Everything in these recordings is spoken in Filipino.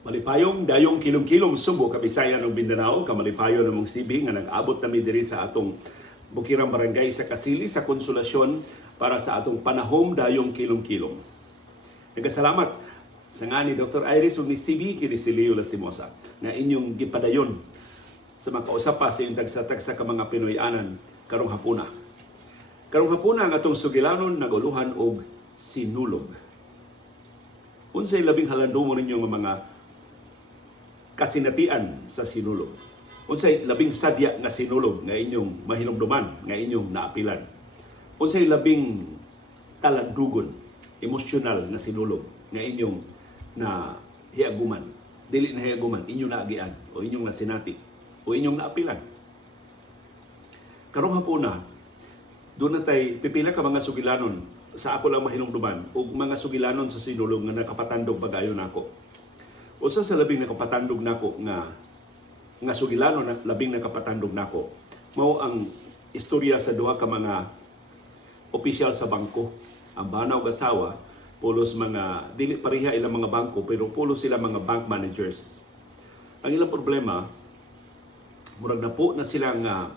Malipayong dayong kilom-kilom Subo, Kabisayan ug Mindanao, kamalipayon namong Sibi nga nag-abot nami diri sa atong Bukirang Barangay sa Kasili sa Konsolasyon para sa atong panahom dayong kilom-kilom. Nagkasalamat sa nga ni Dr. Iris ug ni Sibi kini si Leo Lastimosa nga inyong gipadayon sa mga kausapa sa inyong tagsa-tagsa ka mga Pinoyanan karong hapuna. Karong hapuna ang atong sugilanon naguluhan og sinulog. Unsay labing halandumon ninyo nga mga kasinatian sa sinulog? Unsay labing sadya nga sinulog nga inyong mahinumduman, nga inyong naapilan? Unsay labing talandugon, emosyonal nga sinulog nga inyong na hiaguman? Dili na hiaguman, inyong naagian o inyong nasinati o inyong naapilan. Karong hapuna, doon na tayo pipila ka mga sugilanon sa ako lang mahinumduman o mga sugilanon sa sinulog nga nakapatandog pag-ayon nako. Usa sa labing nakapatandog nako nga sugilanon na labing nakapatandog nako mao ang istorya sa duha ka mga opisyal sa bangko. Ang banaw ug asawa pulos mga dili pareha ilang mga bangko pero pulos sila mga bank managers. Ang ilang problema murag napo na sila nga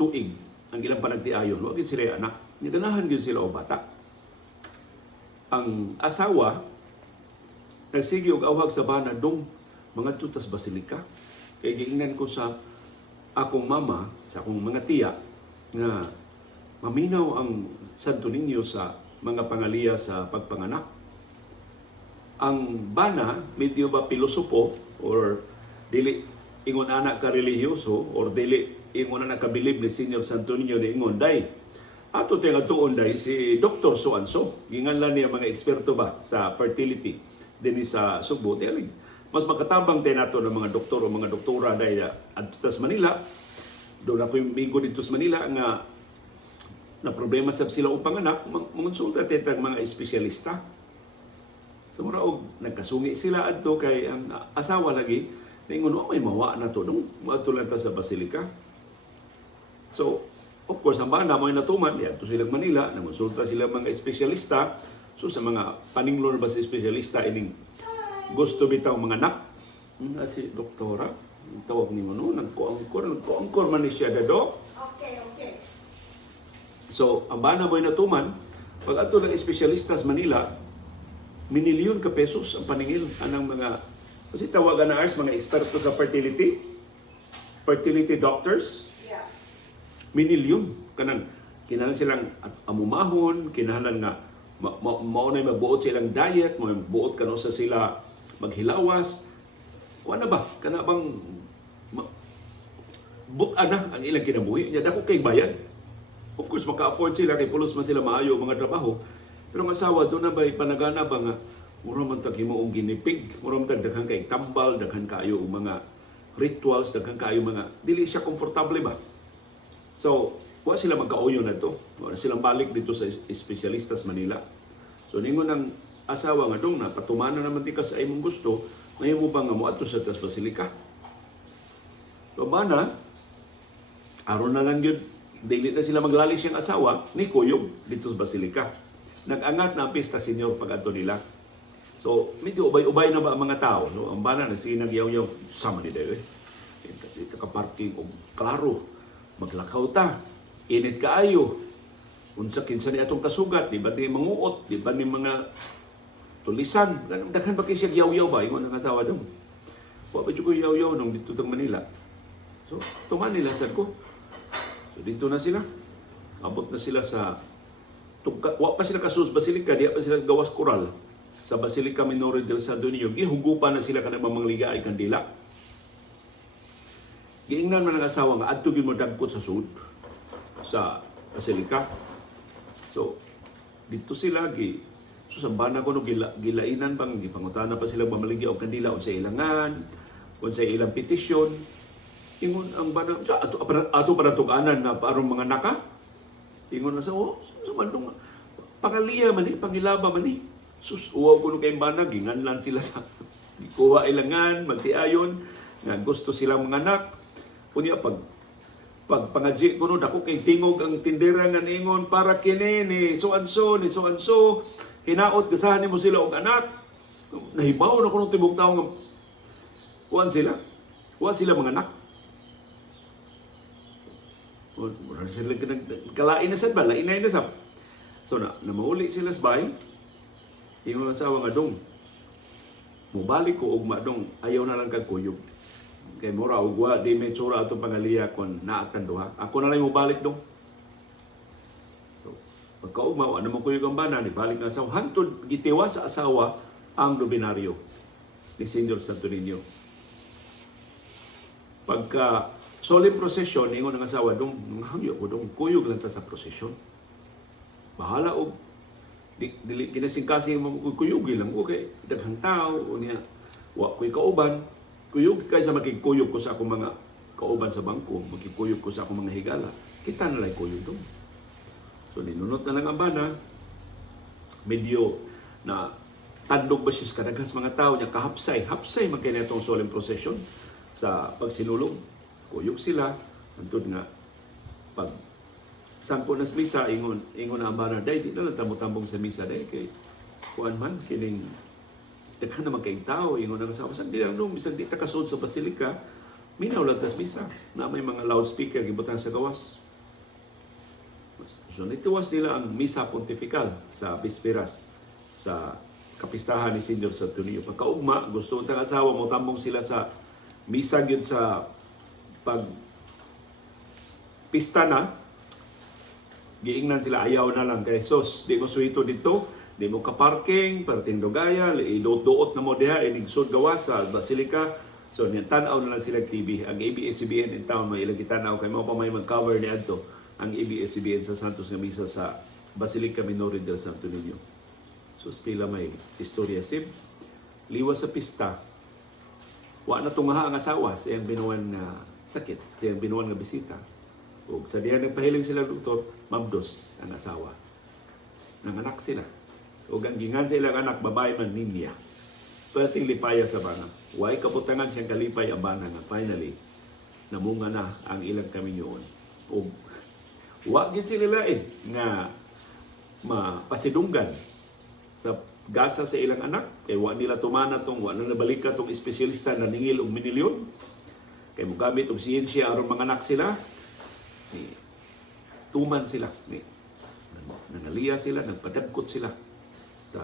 tuig ang ilang panagtiayon, wa gid sila anak. Ganahan gyud sila o bata. Ang asawa nagsige og awhag sa bana dong mga tutas basilika. Kay giingnan ko sa akong mama, sa akong mga tiya nga maminaw ang Santo Niño sa mga pangaliya sa pagpanganak. Ang bana medyo ba pilosopo or dili ingon anak ka relihiyoso or dili ingon anak ka bilib ni Senior Santo Niño ni ingon day. Ato tayo tuon day si Dr. Suanso. Ginganlan niya mga eksperto ba sa fertility din sa Subo. Mas makatabang tayo nato ng mga doktor o mga doktora dahil adto sa Manila. Doon ako yung migo dito sa Manila nga na problema sa sila o panganak, mangonsulta tayo mga espesyalista. Sa mura og nagkasungi sila adto kay ang asawa lagi ningon may mawa na to nung maadto lang ta sa Basilica. So, of course, ang banda mo ay natuman, ito silang Manila, nangonsulta sila mga espesyalista. So, sa mga paninglo na ba sa espesyalista, ining gusto bitaw mga anak. Si doktora, tawag ni mo, no? Nagkuangkor man ni siya, Dado. Okay. So, ang banda mo ay natuman, pag ato ng espesyalista sa Manila, minilyon ka pesos ang paningil anang mga, kasi tawagan na mga eksperto sa fertility doctors, minilyon kanang kinahanglan silang amumahon, kinahanglan nga maunay magbuot silang diet, magbuot kano sa sila maghilawas. Wala ba kana bang but-an na ang ilang kinabuhi nya dako kay bayad. Of course maka-afford sila kay pulos man sila maayo mga trabaho. Pero ang asawa do na bay panagana ba nga mura man tag himuong ginipig, mura man tag daghan kay tambal, daghan kaayo og mga rituals, daghan kaayo mga dili siya komportable ba. So, wala sila magkauyo na ito. Wala silang balik dito sa espesyalista sa Manila. So, ningon ng asawa nga dong na patumana naman di ka sa imong gusto, ngayon mo pa nga mo ato sa Tas Basilica. So, bana, aron na lang yun, dili na sila maglalis yung asawa, ni Kuyog dito sa Basilica. Nag-angat na ang pista senyor pag ato nila. So, medyo ubay-ubay na ba ang mga tao? So, ang bana, nagsinagyaw-yaw, sama ni Dewe. Dito ka parking, o klaro, maglakaw ta, init kaayo, unsa kinsa ni atong kasugat, di ba ni manguot, di ba ni mga tulisan, daghan ba kayo siya yaw-yaw ba, ingon ang asawa dong. Wa ba ko yaw-yaw nung dito tang Manila. So, tuman nila sad ko. So, dito na sila. Abot na sila sa, wa pa sila kasus Basilica, di pa sila gawas koral. Sa Basilica Minore del Santo Niño, gihugupan na sila kanang mamangliga ay kandila. Giingnan man ang asawa nga adto gyud mo dagkot sa sud sa Basilica. So dito sila so sa bana ko no gilainan bang gipangutana pa sila mamaligya og kandila unsay ilangan, unsay ilang petisyon. Ingon ang bana sa ato para tuganan na parang mga naka. Ingon na sa mandong pangaliya man pangilaba man sus uwaw ko no kay bana ginganlan sila sa gikuha ilangan magtiayon nga gusto silang mga anak. Unya pag pangadji ko no dako kay tingog ang tindera nga ningon para kini ni so hinaot gasahan nimo sila og anak. Nahibaw na kuno tibok tawo nga Kuan sila. Wa sila mga anak. Mura sila kalain na sad ba? Lainay na sab. So namauli sila sa bahay. Yung asawa nga dong. Mubalik ko ugma dong. Ayaw na lang kag kuyog. Kay mura ugwa di may tsura ato pangaliya kon naatan duha. Ako na lang mubalik dong. So pagkaugma wa naman kuyog ang bana ni balik na asawa. Hantod gitiwa sa asawa ang nobinaryo ni Senyor Santo Niño. Pagka solemn procession, ingon ng asawa, dong, hangyo ko dong, kuyog lang ta sa procession. Bahala og kinasingkasing kuyugi lang, okay, daghang tao, o niya, wa ko'y kauban, kuyog kaysa makikuyog ko sa akong mga kauban sa bangko, makikuyog ko sa akong mga higala, kita na lang kuyog dong. So, ninunot na lang ang bana, medyo na tandog ba siya sa kadagas mga tao niya, hapsay magkaya itong solemn procession sa pagsinulong. Kuyog sila, antod nga, pag sangko na sa misa, ingon na ang bana, day, di na lang tambong sa misa, day, kay kuan man, kining, daghan naman kayong tao, ingon na kasama, di lang nung, bisag di takasod sa basilika, minaw lang tas misa, na may mga loudspeaker, gibutan sa gawas. So, nitiwas nila ang misa pontifical sa bisperas, sa kapistahan ni Senyor Santo Niño. Pagkaugma, gusto ng asawa mo, tambong sila sa misa yun sa pag pista na, giingnan sila, ayaw na lang kay sos, di mo suwito dito, di mo ka-parking, parating dugaya, idoot-doot na mo diha, inigsod gawas sa basilika. So, tanaw na lang sila TV. Ang ABS-CBN in town, may ilang kitanaw, kay mo pa may mag-cover ni Adto, ang ABS-CBN sa Santos nga Misa sa Basilica Minore del Santo Niño. So, pila may istorya sib. Liwas sa pista, wa na tungaha ang asawa sa iyang binuwan nga sakit, sa iyang binuwan nga bisita. O sa diyan nagpahiling sila doktor, mabdos ang asawa. Nanganak sila. O ang gingan sa ilang anak, babae man ninya. Pwedeng lipaya sa bana. Way kaputangan siyang kalipay ang bana nga finally, namunga na ang ilang kaminyoon. O wa gid sila lain nga mapasidunggan sa gasa sa ilang anak, kay wa nila tumana tong, wa na nabalik tong espesyalista na ningil og minilyon, kay mo gamit og siyensya aron manganak sila, tuman sila, nangaliya sila, nagpadagkot sila sa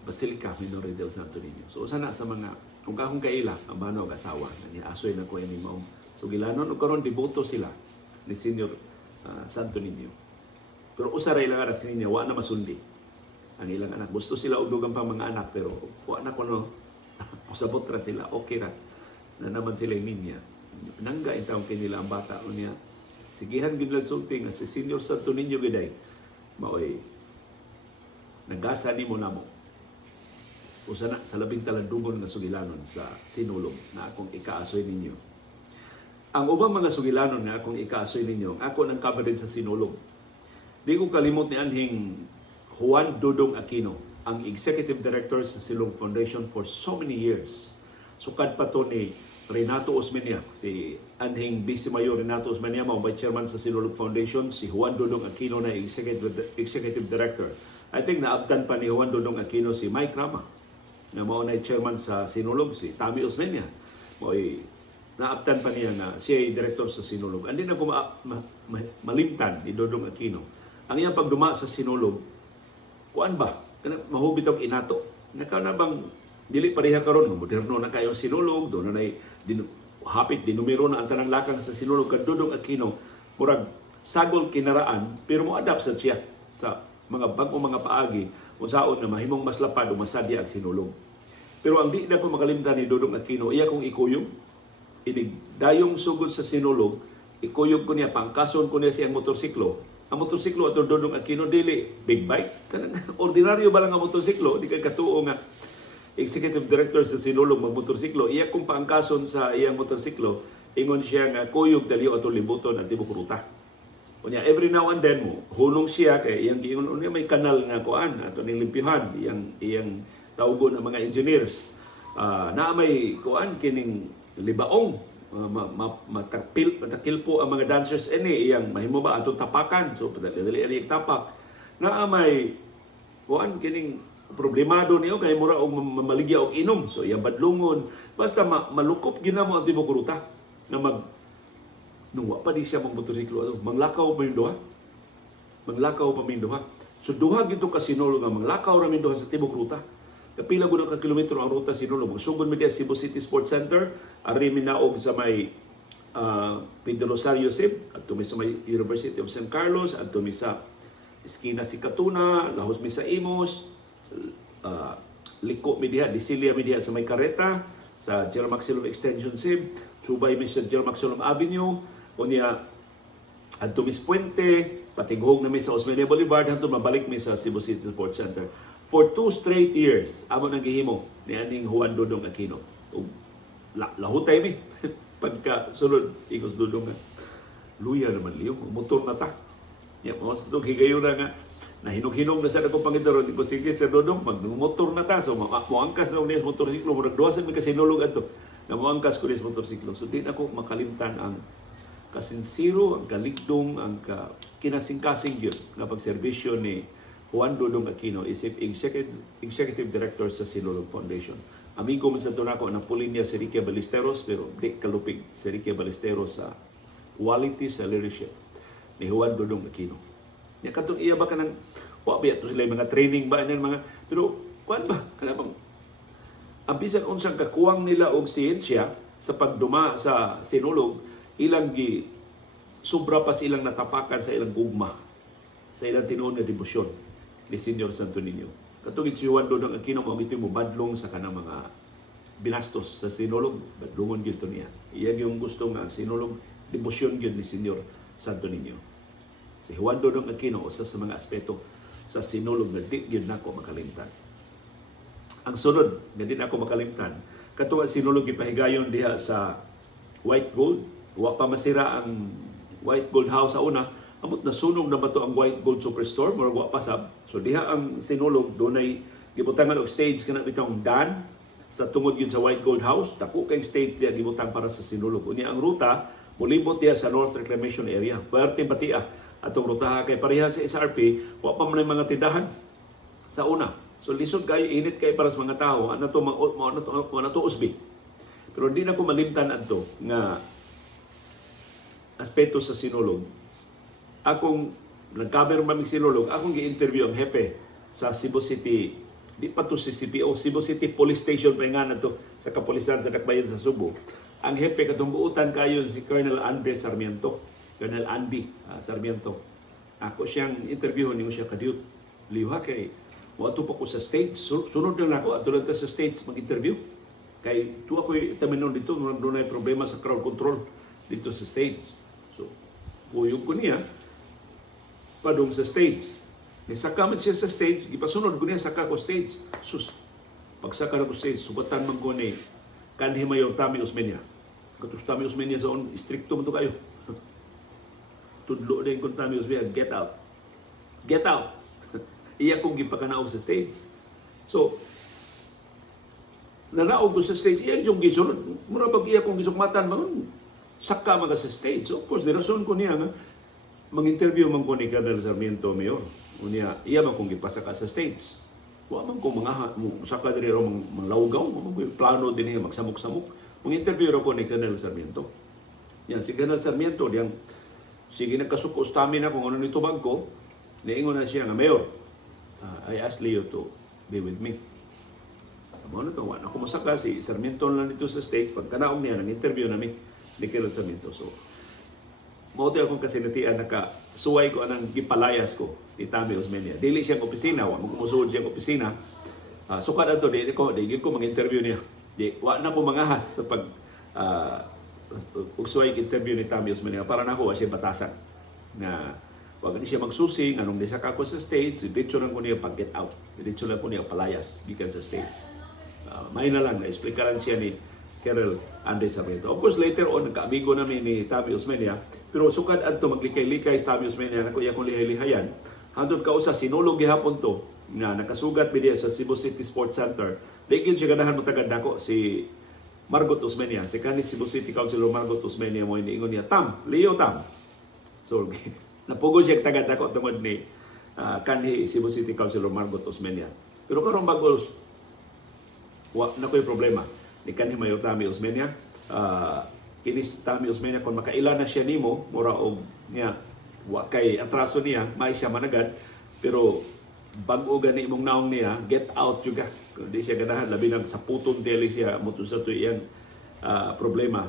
Basilica Minore del Santo Niño. So sana sa mga kung kahong kaila ang banaw og asawa ni asoy na ko ini mao sugilanon ug karon deboto sila ni Senyor Santo Niño. Pero usaray lang anak sa ninya, wa na masundi ang ilang anak. Gusto sila og dugang pang mga anak, pero wa na kuno usabot ra sila, okay ra na naman sila ninya. Nangga intawon kinila ang bata unya. Sigihan gid lang sulti nga si Senyor Santo Niño giday maoy nagasa nimo namo. Usa na sa labing talandugon nga sugilanon sa sinulog na akong ikaasoy ninyo. Ang ubang mga sugilanon nga akong ikaasoy ninyo, ako nang cover din sa sinulog. Di ko kalimot ni anhing Juan Dodong Aquino, ang Executive Director sa Silong Foundation for so many years. Sukad pa to ni Renato Osmeña, si anhing Vice Mayor Renato Osmeña, mao by Chairman sa Sinulog Foundation, si Juan Dodong Aquino na Executive Director. I think naabtan pa ni Juan Dodong Aquino si Mike Rama, na mao na Chairman sa Sinulog, si Tammy Osmeña. Mo'y naabtan pa niya nga siya ay Director sa Sinulog. Andin na malimtan ni Dodong Aquino. Ang iyang pagduma sa Sinulog, kuan ba? Mahubit ang inato. Naka na bang dili pareha karon moderno na kayo sinulog, do na hapit dinumero na ang tanang lakang sa sinulog kad Dodong Aquino, murag sagol kinaraan pero mo adapt sa siya sa mga bag-o mga paagi unsaon na mahimong mas lapad o masadya ang sinulog. Pero ang di na ko makalimtan ni Dodong Aquino, iya kong ikuyog, inigdayong sugod sa sinulog, ikuyog ko niya, pangkason ko niya siyang motorsiklo. Ang motorsiklo at Dodong Aquino dili big bike. Kanang ordinaryo ba lang ang motorsiklo? Di kay katuo nga Executive Director sa Sinulog mag-motorsiklo. Iya kung paangkason sa iyang motorsiklo, ingon siya nga kuyog daliw ato libuton at tibok ruta. Kunya every now and then mo hunong siya kay iyang giingon unya may kanal nga kuan ato ning limpyuhan iyang tawgon ang mga engineers. Na may kuan kining libaong matakil po ang mga dancers ini iyang mahimo ba ato tapakan, so dali ani tapak na may kuan kining problemado niyo kay mura og mamaligya og inom. So iya badlungon basta malukop ginamo ang tibuok ruta nga nung wa pa di siya magmotorsiklo manglakaw pa yung duha. Manglakaw pa yung duha. So duha gito ka Sinulog nga manglakaw ra min duha sa tibuok ruta. Kapila gud ka kilometro ang ruta Sinulog. Magsugod mi diya Cebu City Sports Center, ari mi naog sa may Pedro Rosario Sib, at tumi sa may University of San Carlos, at tumi sa Esquina si Catuna, lahos mi sa Imos, liko mi diha, Disilia mi diha sa may Carreta, sa General Maximum Extension Sib, subay mi sa General Maximum Avenue, o niya at tumi sa Puente, patighog na mi sa Osmeña Boulevard, hantun mabalik mi sa Cebu City Sports Center. For 2 straight years, amo nang gihimo ni aning Juan Dodong Aquino. Lahutay mi. Pagka sunod, ikos Dodong nga, luya naman liyo, motor na ta. Yan, once itong higayon na nga, nahinog-hinog na sa akong Panginoon, ko sige, Sir Dodong, mag-motor na ta. So, muangkas na unis motorsiklo, murag duwasan mi kasi nulog ato, na muangkas ko unis motorsiklo. So, di na ako makalimtan ang kasinsiro, ang kaligdong, ang kinasing-kasing yun, na pagserbisyo ni Juan Dodong Aquino, isip Executive Director sa Sinulog Foundation. Amigo man sa tunako ng Polinia si Ricky Ballesteros, pero di kalupig si Ricky Ballesteros sa quality sa leadership ni Juan Dodong Aquino. Nya katong iya ba kanang wa biya to sila mga training ba yan mga, pero kuan ba kanang ang bisan unsang kakuwang nila og siyensya sa pagduma sa Sinulog, ilang gi sobra pa silang natapakan sa ilang gugma sa ilang tinuod nga debosyon ni Senior Santo Niño. Katungit si Juan Dodong Aquino mo ito mo badlong sa kanang mga binastos sa Sinulog, badlongon gyud niya. Iya yung gusto nga Sinulog debosyon gyud ni Senior Santo Niño. Si Juan Dodong Aquino usa sa mga aspeto sa Sinulog nga di gyud nako makalimtan. Ang sunod nga di nako makalimtan, katuwa Sinulog gipahigayon diha sa White Gold. Wa pa masira ang White Gold House sa una, amot nasunog na ba to ang White Gold Superstore, murag wa pasab. So diha ang Sinulog dunay gibutangan og stage kana bitong Dan sa tungod yun sa White Gold House. Dako kay stage diha gibutang para sa Sinulog. Unya ang ruta mulibot diha sa North Reclamation Area. Perti pati atong ruta kay pareha sa SRP, wa pa man mga tindahan sa una. So lisod kay init kay para sa mga tao, ano to usbi. Pero hindi na ko malimtan adto nga aspeto sa Sinulog. Akong nag-cover maming Sinulog, akong gi-interview ang hepe sa Cebu City, di pa to si CPO, Cebu City Police Station pa nga na to sa kapulisan sa Dakbayan sa Subo. Ang hepe katong buutan kayo si Colonel Andre Sarmiento, Colonel Andy Sarmiento. Ako siyang interviewon niyo siya kadiyot. Liha kay wato pa ko sa stage, sunod lang ako at doon sa stage mag-interview. Kay tuwa ko itaminon dito, doon ay problema sa crowd control dito sa stage. So, kuyog ko niya, padung sa stage. Nisaka man siya sa stage, ipasunod ko niya saka ko stage. Sus, pagsaka na ko stage, subatan man ko ni kanhi Mayor Tami Osmeña. Katus Tami Osmeña sa on, istrikto man to kayo. Tudlo din kung Tami Osmeña, get out. Get out! Iya kong gipakanaog sa stage. So, nanaog ko sa stage, iya yung gisunod. Mura pag iya kong gisukmatan, saka mga sa stage. So, of course, nirason ko niya nga, mag-interview man ko ni Colonel Sarmiento Mayor. Unya, iya man kong gipasaka sa stage. Wa man kong mga saka diri ro manglawgaw, plano din niya magsamok-samok. Mag-interview ko ni Colonel Sarmiento. Yan si Colonel Sarmiento, diyan sige nagkasuko stamina kung ano nito bangko, niingon na siya nga Mayor. I asked Leo to be with me. Samo na to, wala ako masaka si Sarmiento lang dito sa stage pagkanaog niya nang interview namin ni Colonel Sarmiento. So mauti akong kasinatian nakasuway ko anang gipalayas ko ni Tami Osmeña. Dili siyang opisina, wa magmusuod siyang opisina. Sukad ato di ko mag-interview niya. Wa na ko mangahas sa pag ugsuway interview ni Tami Osmeña para nako wa siya batasan na wag ni siya magsusi nganong nisaka ko sa stage, dito lang ko niya pag-get out. Dito lang ko niya palayas gikan sa stage. May na lang na explikaran siya ni Colonel Andre Sarmiento. Of course, later on, nagka-amigo namin ni Tami Osmeña, pero sukad adto maglikay-likay sa Tami Osmeña na kuya kong lihay-lihayan, hantod ka usa sinulog gihapon to, na nakasugat media sa Cebu City Sports Center. Dagin siya ganahan mo tagad nako si Margot Osmeña, si kanis Cebu City Councilor Margot Osmeña mo iniingon niya, Leo Tam. So, napugo siya tagad nako tungod ni kanhi Cebu City Councilor Margot Osmeña. Pero karon bagos nakoy problema ni kanhi Mayor Tami Osmeña. Kinis Tami Osmeña kung makailan na siya nimo mura og niya wa kay atraso niya may siya managad, pero bag-o gani imong naong niya get out juga kung di siya ganahan, labi nang sa puton deli siya muto sa to iyang problema.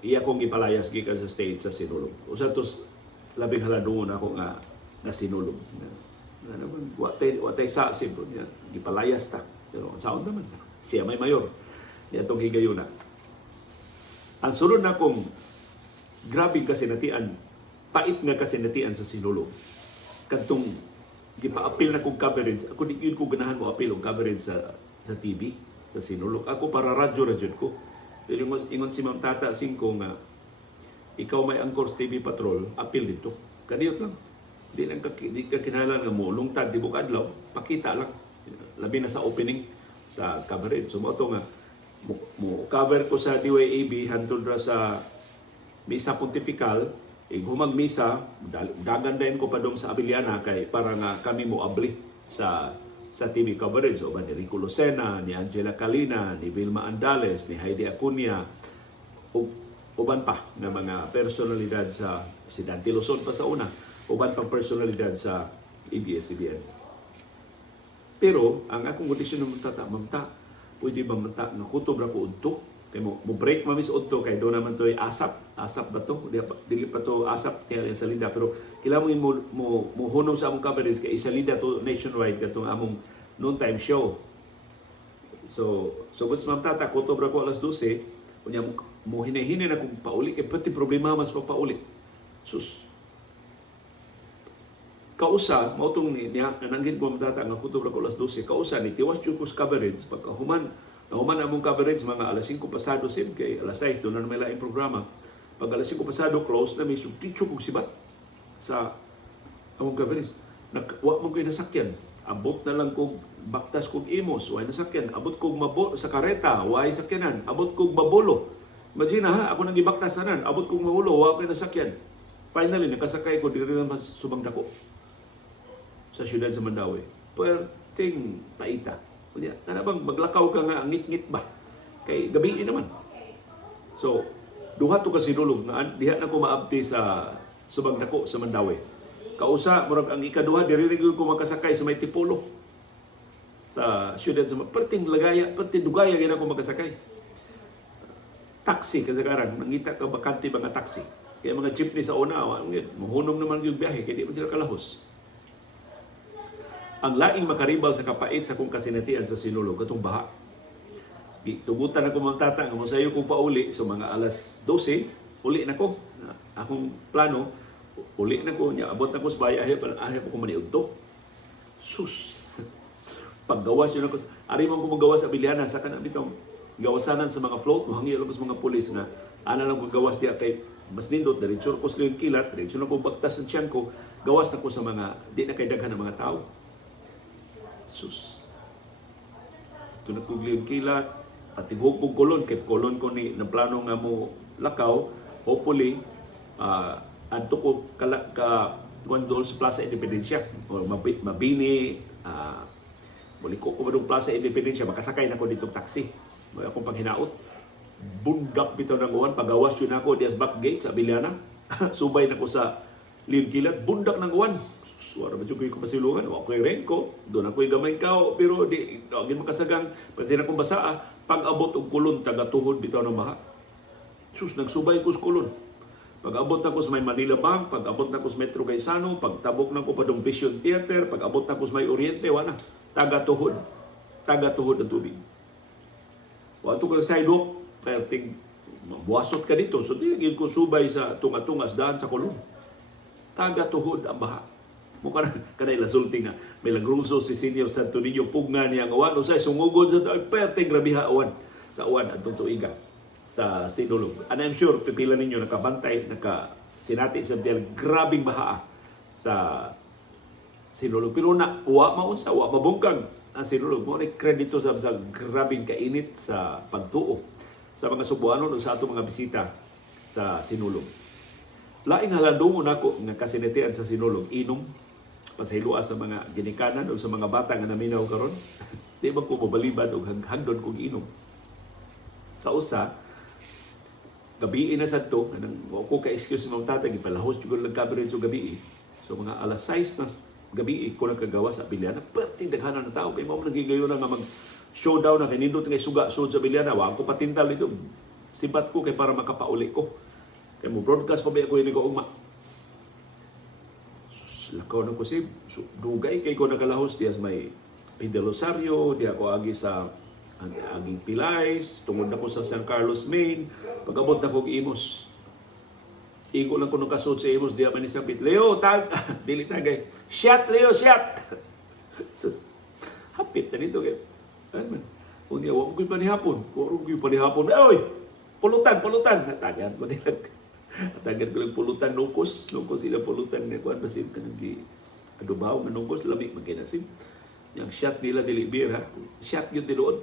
Iya kong ipalayas gikan sa state sa Sinulog. Usa tos labing haladungon ako nga Sinulog. Nga naman wa tay sa sibro niya gipalayas ta, pero saon naman siya may mayor niya tong higayuna. Ang sunod na kong grabing kasinatian, pait nga kasinatian sa Sinulog. Kantong gipa-appeal na kong coverage, ako di yun ko ganahan mo appeal og coverage sa TV, sa Sinulog. Ako para radyo ko. Pero ingon si Ma'am Tata Singko nga, ikaw may angkor sa TV Patrol, appeal dito. Kaniyot lang. Di ka kinahanglan nga mo, lungtad, di bukad adlaw, pakita lang. Labi na sa opening, sa coverage. So mo nga, mo cover ko sa DYAB hantod ra sa misa pontifical, humag misa dagandayon ko pa dong sa Abiliana kay para nga kami mo abli sa TV coverage. O ba ni Rico Lucena, ni Angela Calina, ni Vilma Andales, ni Heidi Acuña, uban pa na mga personalidad sa si Dante Luzon pa sa una, uban pang personalidad sa ABS-CBN. Pero ang akong kondisyon ng mamta, pwede ba mata nga kutob ra ko udto? Kay mo break mamis udto kay do naman to asap ba to? Dili pa to asap tiya sa Linda, pero kailangan mo hunong sa among coverage kay isalida to nationwide katong among noontime show. So bus Ma'am Tata kutob ra ko alas 12, unya mo hinay-hinay na kung pauli kay pati problema mas pauli. Sus. Kausa, mautong niya, nananggit mo matata nga kutob ra ko alas 12, kausa ni tiwas jud ko sa coverage, pagkahuman among coverage, mga alas 5 pasado sim, kay alas 6, doon na may laing programa. Pag alas 5 pasado, close na may subtityo kong sibat sa among coverage. Wa mo ko'y nasakyan. Abot na lang kong baktas kong imos, way nasakyan. Abot kong sa kareta, way sakyanan. Abot kong babolo. Imagine ha, ako nang gibaktas na abot kong mabulo, wa ko'y nasakyan. Finally, nakasakay ko, di rin naman subang dako sa siyudad sa Mandawi. Puerting paita. Kanya, bang maglakaw ka nga, ngit-ngit ba? Kay gabi naman. So, duha to ka Sinulog na diha na ko maabti sa subang dako sa Mandawi. Kausa, murag ang ikaduha, diririgyod ko makasakay sa may Tipolo. Sa siyudad sa perting dugaya, gina ko makasakay. Taxi, kasagaran, mangita ka bakante mga taxi. Kaya mga jeepney sa una, mahunong naman yung biyahe, kaya di man sila kalahos. Ang laing makaribal sa kapait sa kong kasinatian sa Sinulog, katong baha. Tugutan ako Ma'am Tata, nga masayo kong pauli sa mga alas 12, uli na ko. Akong plano, uli na ko niya, abot na ko sa bahay, ahip ko maniud to. Sus! Paggawas yun ako, ari man ko magawas sa Abiliana, sa kanang bitong gawasanan sa mga float, mahangi ako sa mga pulis na, ana lang ko gawas diya kay mas nindot, diretso ko sa Leon Kilat, diretso na ko bagtas sa tiyan ko, gawas na ko sa mga, di na kay daghan ng mga tao. Sus. Ito na kong Leon Kilat, patiguhog kong kolon, kay kolon ko ni, na plano nga mo lakaw, hopefully, adto ko kuan doon sa Plaza Independencia, o mabini, muli ko madong Plaza Independencia, makasakay na ko ditong taxi. May akong panghinaot. Bundak bitaw ng uwan, pagawas yun ako, dias back gate sa Abiliana. Subay na ko sa Leon Kilat, bundak ng uwan. Suwara ba ko pasilungan? O ako'y renko, doon ako'y gamay kao, pero di makasagang, pati na kong basaa, pag-abot og kulon, taga-tuhod bitaw ng baha. Sus, nagsubay ko sa kulon. Pag-abot na ko sa may Manila Bank, pag-abot na ko sa Metro Gaisano, pag-tabok na ko pa dong Vision Theater, pag-abot na ko sa may Oriente, wala. Taga-tuhod. Taga-tuhod ang tubig. Wato kang sidewalk, perting buwasot ka dito. So, tingin ko subay sa tunga-tungas daan sa kulon. Taga-tuhod ang baha. Mukha na, kanay lasulti nga. May lagruso si Senior Santo Niño, pugna niya ang awan. O sa'y sungugod sa perting grabiha awan. Sa awan, ang tutuiga sa Sinulog. And I'm sure, pipila ninyo nakabantay, nakasinati sa diyal, grabing baha sa Sinulog. Pero wa maunsa, wa mabungkag ang Sinulog. Mo ni kredito sa grabing kainit sa pagtuo sa mga Subuanon o sa atong mga bisita sa Sinulog. Laing halandungon ako nga kasinatian sa Sinulog, inom. pasayloa sa mga ginikanan o sa mga bata nga naminaw karon. Di ba ko mabalibad o hagdon kong inom. Kausa, gabi na sa ito, ako ka-excuse ng mga tatag, ipalahos yung nag-coverage yung gabi. So mga alas 6 na gabi ko nagkagawa sa Biliana, perting daghanan ng tao, kaya mo nagigayon na nga mag-showdown na kinindot nga suga-sud sa Biliana, wag ko patintal dito. Sibat ko kay para makapauli ko. Kaya mo broadcast pa ba ako yun ko uma. Lakaw na ko si dugay kay ko nakalahos diya may Pidel Rosario, di ako agi sa aging Pilais, tungod na ko sa San Carlos, Maine, pag-abot na ko Imos. Iko lang ko nung kasod sa Imos, di man isang pit, Leo, tag, dili tagay, shot, Leo, shot! Sus, hapit na nito kay, ano man, kung niya, huwag ko'y panihapon, oy, pulutan, natagan ko nilang, natagan ko lang pulutan, nukos sila pulutan, nga kuhan, basin ka nang adubaw, manungkos, lamig, magkinasim. Yang shot nila dili beer ha. Shot yun tinuod.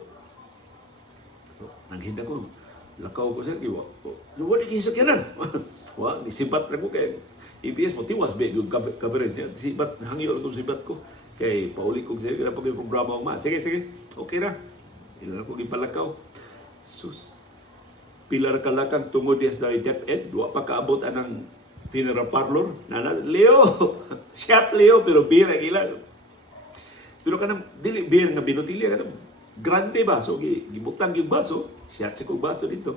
So, nanghinda ko. Lakaw ko sa kiwa. Wala di kisakyanan. Wa, nisimpat na ko kay EBS mo. Tiwas ba yung coverage niya. Sibat, hangyo lang itong sibat ko. Kay pauli ko sa kaya pag yung programa ko. Sige. Okay na. Ilan ako gipalakaw. Sus. Pilar kalakang tungod yes dahi DepEd. Wa pa kaabot anang funeral parlor. Nana, Leo! Shot Leo! Pero beer ang ilan. Pero kanang dili beer nga binutilya kanang grande baso gibutang yung baso, shot sa kong baso dito.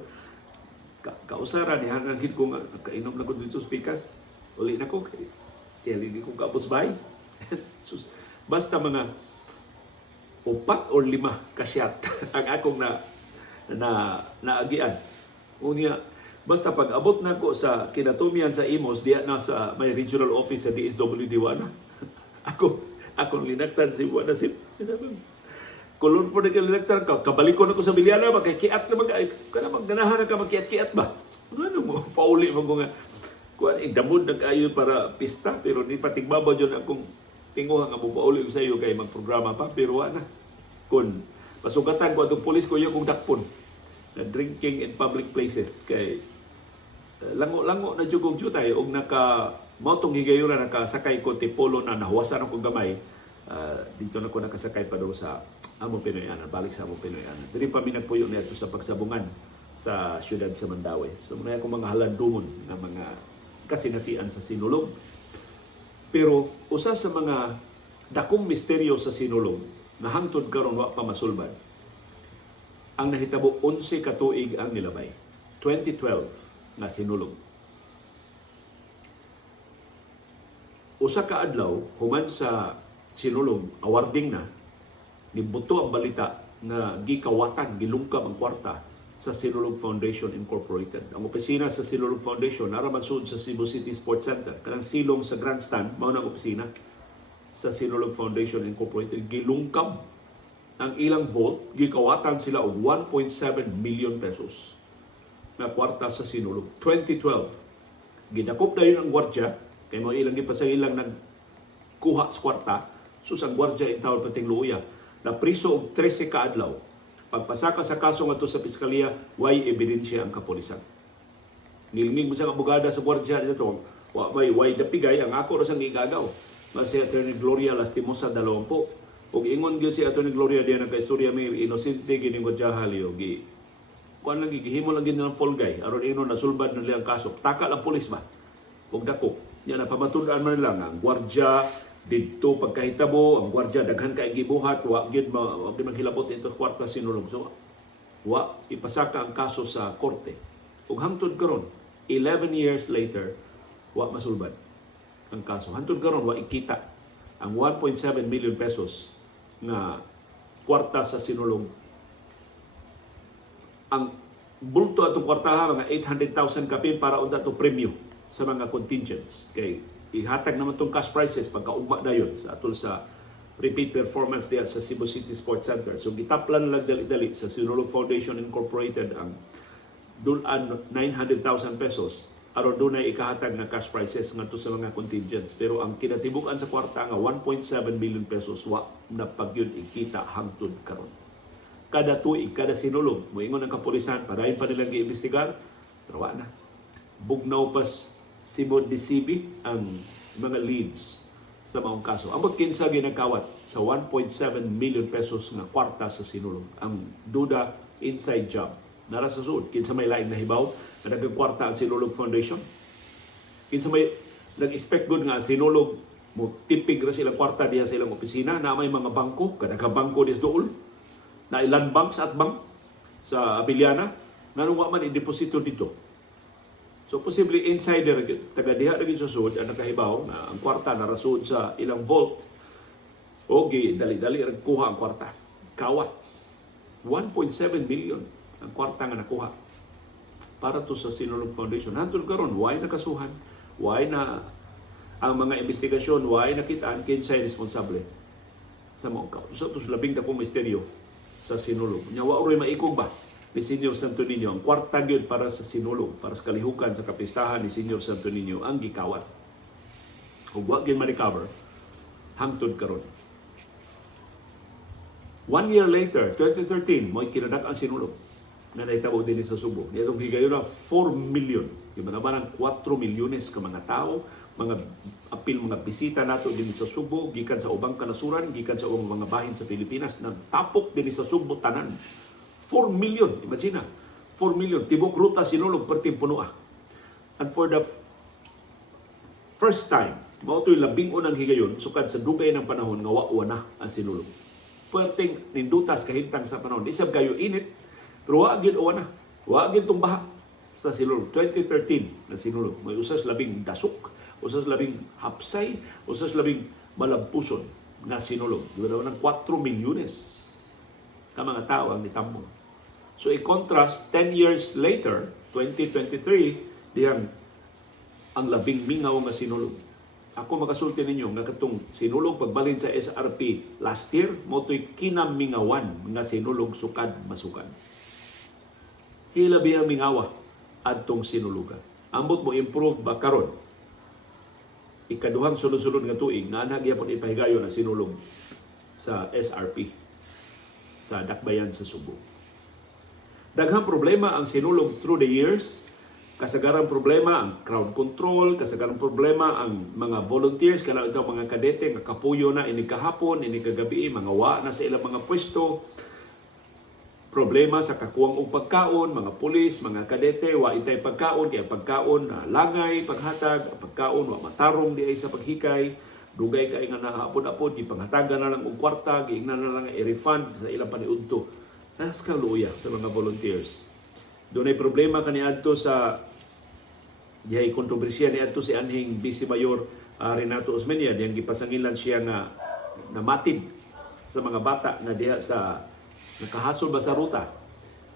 Kausara ni hanangin ko nga kainom na ko dito sa pikas. Uli na ko kay hindi ko kaapos bay. Basta mga 4 or 5 ka shot ang akong naagian. Unya basta pag abot na ko sa kinatumian sa Imos diya na sa may regional office sa DSWD na. Akong linaktan si Buwan na si Kulon po na linaktan ka. Kabalikon ako sa Biliana, magkikiat na ganahan na ka magkiat-kiat ba? Ano mo, pauli mo ko nga. Kuhan, damod nag-ayon para pista, pero di patigbabaw dyan akong tinguhan nga mo pauli ko sa iyo kay magprograma pa, pero wala. Kung pasugatan ko atong pulis ko yung kong dakpon na drinking in public places kay lango na jugong jutay og naka mautong higayura nakasakay ko tipolo na nahuwasan ako gamay. Dito na ko nakasakay pa daw sa among Pinoyanan, balik sa among Pinoyanan. Diri pa mi nagpuyo nito sa pagsabungan sa siyudad sa Mandaue. So muna ako mga halandungon nga mga kasinatian sa Sinulog. Pero usa sa mga dakong misteryo sa Sinulog na hangtod karon wa pa masulbad. Ang nahitabo 11 ka tuig ang nilabay. 2012 na Sinulog. Usa ka adlaw human sa Sinulog awarding na nibuto ang balita na gikawatan gilungkab ang kwarta sa Sinulog Foundation Incorporated. Ang opisina sa Sinulog Foundation naraman sud sa Cebu City Sports Center. Kanang silong sa grandstand mao nang opisina sa Sinulog Foundation Incorporated. Gilungkab ang ilang vault, gikawatan sila og 1.7 million pesos na kwarta sa Sinulog. 2012 gidakop na yun ang gwardya. Kaya mo ilang ipasang ilang nagkuha sa kwarta, susang gwardya intawad pating luya, na priso og 13 ka adlaw. Pagpasaka sa kaso nga to sa piskalya, way ebidensya ang kapulisan. Nilingig mo sa abogada sa gwardya dito, way dapigay ang ako ro sang igagaw. Si Attorney Gloria Lastimosa 20. Ug ingon gyud si Attorney Gloria diya nagkaistorya may inosente gining gwardya halyo gi. Kuan lang gihimo lang gid ng fall guy aron ino nasulbad nila ang kaso. Taka lang pulis ba? Ug dako. Yan na pamatudan man lang ang gwardya didto pagkahitabo, ang gwardya daghan kay gibuhat wa gid maghilabot into kwarta Sinulog. So wa ipasaka ang kaso sa korte. Ug hangtod karon 11 years later wa masulbad ang kaso. Hangtod karon wa ikita ang 1.7 million pesos na kwarta sa Sinulog. Ang bulto atong kwartaha mga 800,000 kapin para unta to premyo sa mga contingents. Kay ihatag naman itong cash prizes pagkaugma na yun sa atol sa repeat performance diya sa Cebu City Sports Center. So gitaplan lang dali-dali sa Sinulog Foundation Incorporated ang dulan 900,000 pesos aron dunay ikahatag na cash prizes ngadto sa mga contingents. Pero ang kinatibukan sa kwarta nga 1.7 million pesos wa na pagyud ikita hangtod karon. Kada tuig, kada Sinulog, moingon ang kapulisan, padayon pa nilang giimbestigar, pero na. Bugnaw pas Cebu DCB ang mga leads sa maong kaso. Ambot kinsa ginagkawat sa 1.7 million pesos nga kwarta sa Sinulog. Ang duda inside job. Nara sa suod, kinsa may laing nahibaw na nagkakwarta ang Sinulog Foundation. Kinsa may nag-expect good nga Sinulog mo tipig ra silang kwarta diya sa ilang opisina na may mga bangko, kada ka bangko dis dool. Na ilan bank sa atbang sa Abiliana, nanong wa man i-deposito dito. So posible insider taga diha lagi sa sud ang nakahibaw na ang kwarta narasud sa ilang vault o dali-dali kuha ang kwarta. Kawat 1.7 million ang kwarta nga nakuha para to sa Sinulog Foundation. Hantod karon why nakasuhan, why na ang mga investigasyon, why nakitaan kinsay responsable sa mga kaso. So ito labing na pong misteryo sa Sinulog. Nyawa oray maikog ba ni Senior Santo Niño ang kwarta gyud para sa Sinulog, para sa kalihukan sa kapistahan ni Senior Santo Niño ang gikawat. Ug wa gyud ma-recover hangtod karon. 1 year later, 2013, mo'y kinadak ang Sinulog na naitabo din sa Subo. Nitong higayon na 4 million. Yung manabanang 4 milyones ka mga tao, mga apil, mga bisita nato din sa Subo, gikan sa ubang kanasuran, gikan sa ubang mga bahin sa Pilipinas, nagtapok din sa Subo tanan. 4 million, imagine 4 million. Tibok ruta Sinulog, perting punua. And for the first time, mao to'y labing unang higayon, sukad sa dugay ng panahon, nga wa na ang Sinulog. Perting nindutas kahintang sa panahon. Isab kayo init, pero wa gid na. Wa gid tong baha sa Sinulog. 2013 na Sinulog. May usas labing dasok, usas labing hapsay, usas labing malabpuson na Sinulog. Doon ng 4 milyones ka mga tao ang nitambong. So i-contrast 10 years later, 2023, dihang ang labing mingaw nga Sinulog. Ako makasulti ninyo nga katong Sinulog pagbalin sa SRP last year, mo to'y kinamingawan nga Sinulog sukad masukad. Hilabi ang mingawa adtong Sinulugan. Ambot mo improve ba karon? Ikaduhang sulod-sulod nga tuig nga anha gyapon ipahigayon na Sinulog sa SRP sa Dakbayan sa Subo. Daghang problema ang Sinulog through the years. Kasagarang problema ang crowd control, kasagarang problema ang mga volunteers, kana ito mga kadete nga kapuyo na ini kahapon, ini kagabi, mga wa na sa ilang mga pwesto. Problema sa kakuwang og pagkaon, mga pulis, mga kadete, wa itay pagkaon, kaya pagkaon na langay, paghatag, pagkaon, wa matarong di ay sa paghikay, dugay kay nga nahapon-apod, ipanghatagan na lang og kwarta, giingnan na lang i-refund sa ilang paniudto. Nas kaluya sa mga volunteers. Doon ay problema kaniadto sa dihay kontrobersiya niadto si anhing Vice Mayor Renato Osmeña, diyang gipasangilan siya nga namatid sa mga bata na diha sa nakahasol ba sa ruta.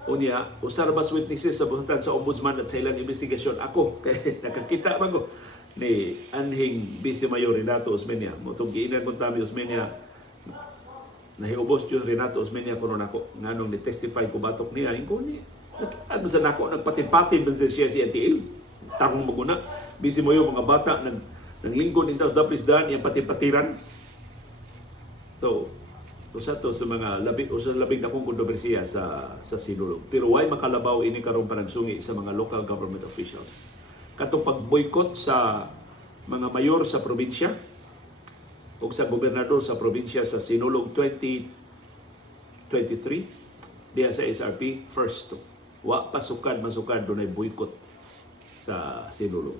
Unya, usar ba witnesses sa buhatan sa ombudsman at sa ilang investigasyon? Ako, kaya nakakita ba ko ni anhing Vice Mayor Renato Osmeña. Motong giinan kong tami Osmeña, nahiubos yun Renato Osmeña kuno nako. Nganong ni-testify ko batok niya. Ko ni, ano sa nako, nagpatin-patin ba siya si NTL? Tarong maguna. Vice Mayor, mga bata, naglingkod in taos daprisdan, yung patin-patiran. So, usa to sa mga labing na kong kontrobersiya sa Sinulog. Pero why makalabaw ini karong panagsungi sa mga local government officials? Katong pag-boycott sa mga mayor sa probinsya o sa gobernador sa probinsya sa Sinulog 2023 diya sa SRP, first to. Wa pasukad masukad doon ay boycott sa Sinulog.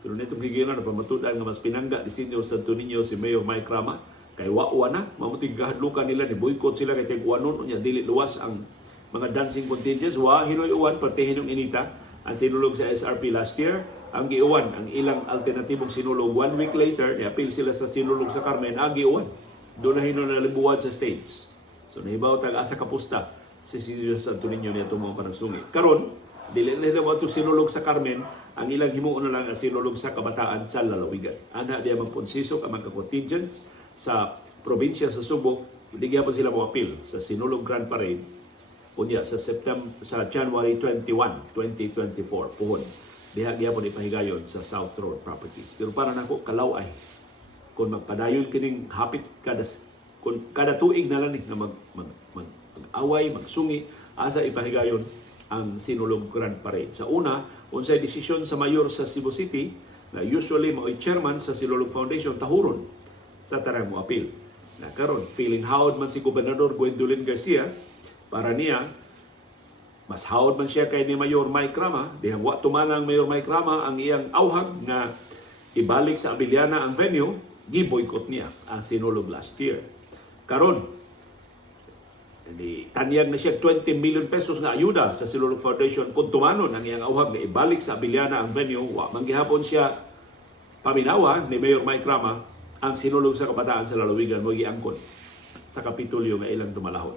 Pero nitong higilan na pamatudan nga mas pinangga ni Senior Santo Niño si Mayor Mike Rama, kay wa na, mamuting kahadlukan nila ni boycott sila kay tig-uwanon unya dili luwas ang mga dancing contingents. Wa hinoy uwan partihin ng inita ang Sinulog sa SRP last year. Ang giuwan ang ilang alternatibong Sinulog 1 week later, ni-appeal sila sa Sinulog sa Carmen, ang giuwan doon na hinoy nalibuwan sa states. So nahibaw tag asa kapusta si Senior Santo Niño niya itong mga panagsungi. Karon dili na nila itong Sinulog sa Carmen, ang ilang himuon na lang ang Sinulog sa Kabataan sa Lalawigan. Ana diya magponsisok ang mga contingents sa probinsya sa Subo, hindi gyapon sila mo appeal sa Sinulog Grand Parade unya sa January 21, 2024 puhon. Diha gyapon ipahigayon sa South Road Properties. Pero para nako kalaway kung magpadayon kining hapit kada tuig na lang nga mag-away, magsungi asa ipahigayon ang Sinulog Grand Parade. Sa una, unsay desisyon sa mayor sa Cebu City na usually mao'y chairman sa Sinulog Foundation tahuron sa tanang mo apil. Na karon feeling hawd man si Gobernador Gwendolyn Garcia para niya mas hawd man siya kay ni Mayor Mike Rama, dihang wa tumanang Mayor Mike Rama ang iyang awhag nga ibalik sa Abiliana ang venue, gi-boycott niya ang sinulog last year. Karon tanyag na siya 20 million pesos nga ayuda sa Sinulog Foundation kung tumanon ang iyang awhag na ibalik sa Abiliana ang venue. Wa man gihapon siya paminawa ni Mayor Mike Rama ang Sinulog sa Kabataan sa Lalawigan mo giangkon sa Kapitolyo nga ilang dumalahon.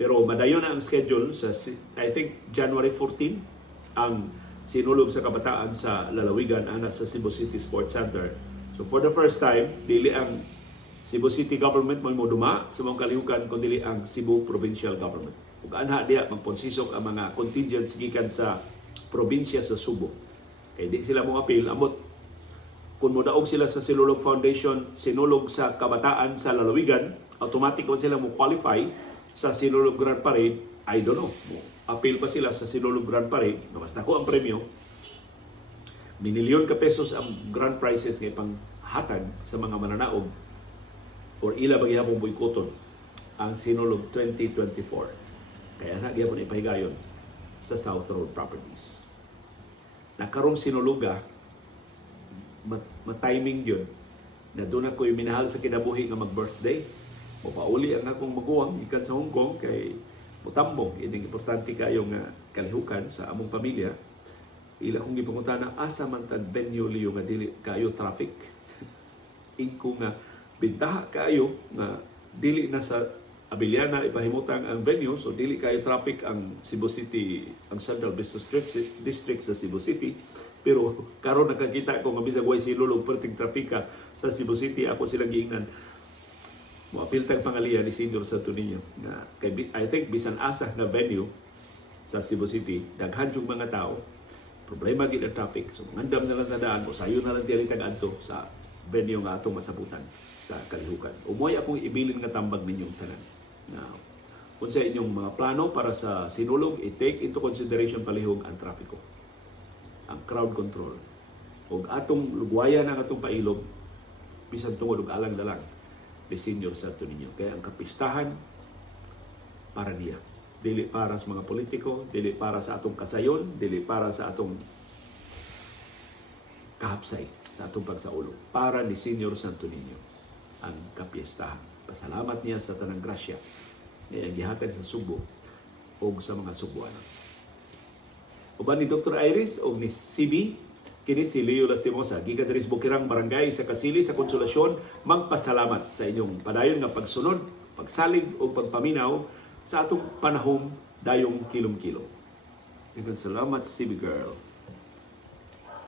Pero madayon na ang schedule sa I think January 14 ang Sinulog sa Kabataan sa Lalawigan ana sa Cebu City Sports Center. So for the first time, dili ang Cebu City Government mo duma sa mga kalihukan kundi ang Cebu Provincial Government. Ug anha diha magponsisok ang mga contingents gikan sa probinsya sa Subo. Kay di sila mo appeal amot kung modaog sila sa Sinulog Foundation, Sinulog sa Kabataan sa Lalawigan, automatic man sila mo qualify sa Sinulog Grand Parade. I don't know. Appeal pa sila sa Sinulog Grand Parade, na mas dako ang premyo. Minilyon ka pesos ang grand prizes ngay pang hatag sa mga mananaog or ila bagyapong boykoton ang Sinulog 2024. Kaya na gyapon ipahigayon sa South Road Properties. Nakarong sinuluga, matiming yun, na doon ako'y minahal sa kinabuhi nga mag-birthday. Mapauli ang akong maguwang ikan sa Hong Kong kay mutambong. Ining importante kayo nga kalihukan sa among pamilya. Ila kong ipangunta na asa man tag venue liyo nga dili kayo traffic. Ingko nga bintaha kayo nga dili na sa Abiliana ipahimutang ang venue, so dili kayo traffic ang Cebu City, ang Central Business District sa Cebu City. Pero karon nakakita ko nga bisag way silulog perting trafika sa Cebu City, ako silang giingnan moapil tag pangalian ni Senior Santo Niño na kay I think bisan asa nga venue sa Cebu City daghan yung mga tao, problema gid ang traffic, so ngandam na lang nadaan o sayo na lang diri tag adto sa venue nga atong masabutan sa kalihukan. Umoy akong ibilin nga tambag ninyong tanan. Now, kung sa inyong mga plano para sa sinulog, i-take into consideration palihog ang trafiko, ang crowd control, o atong lugwayan ang atong pailog, bisan tungod og alang dalang ni Senior Santo Niño. Kaya ang kapistahan para niya. Dili para sa mga politiko, dili para sa atong kasayon, dili para sa atong kahapsay, sa atong pagsaulog. Para ni Senior Santo Niño ang kapistahan. Pasalamat niya sa tanang grasya niya gihatag sa Subo o sa mga Subuanan. Uban ni Dr. Iris o ni CB, kini si Leo Lastimosa, gikan diri sa Bukirang Barangay sa Kasili sa Konsolasyon, magpasalamat sa inyong padayon nga pagsunod, pagsalig o pagpaminaw sa atong panahong dayong kilom-kilom. Salamat, CB Girl.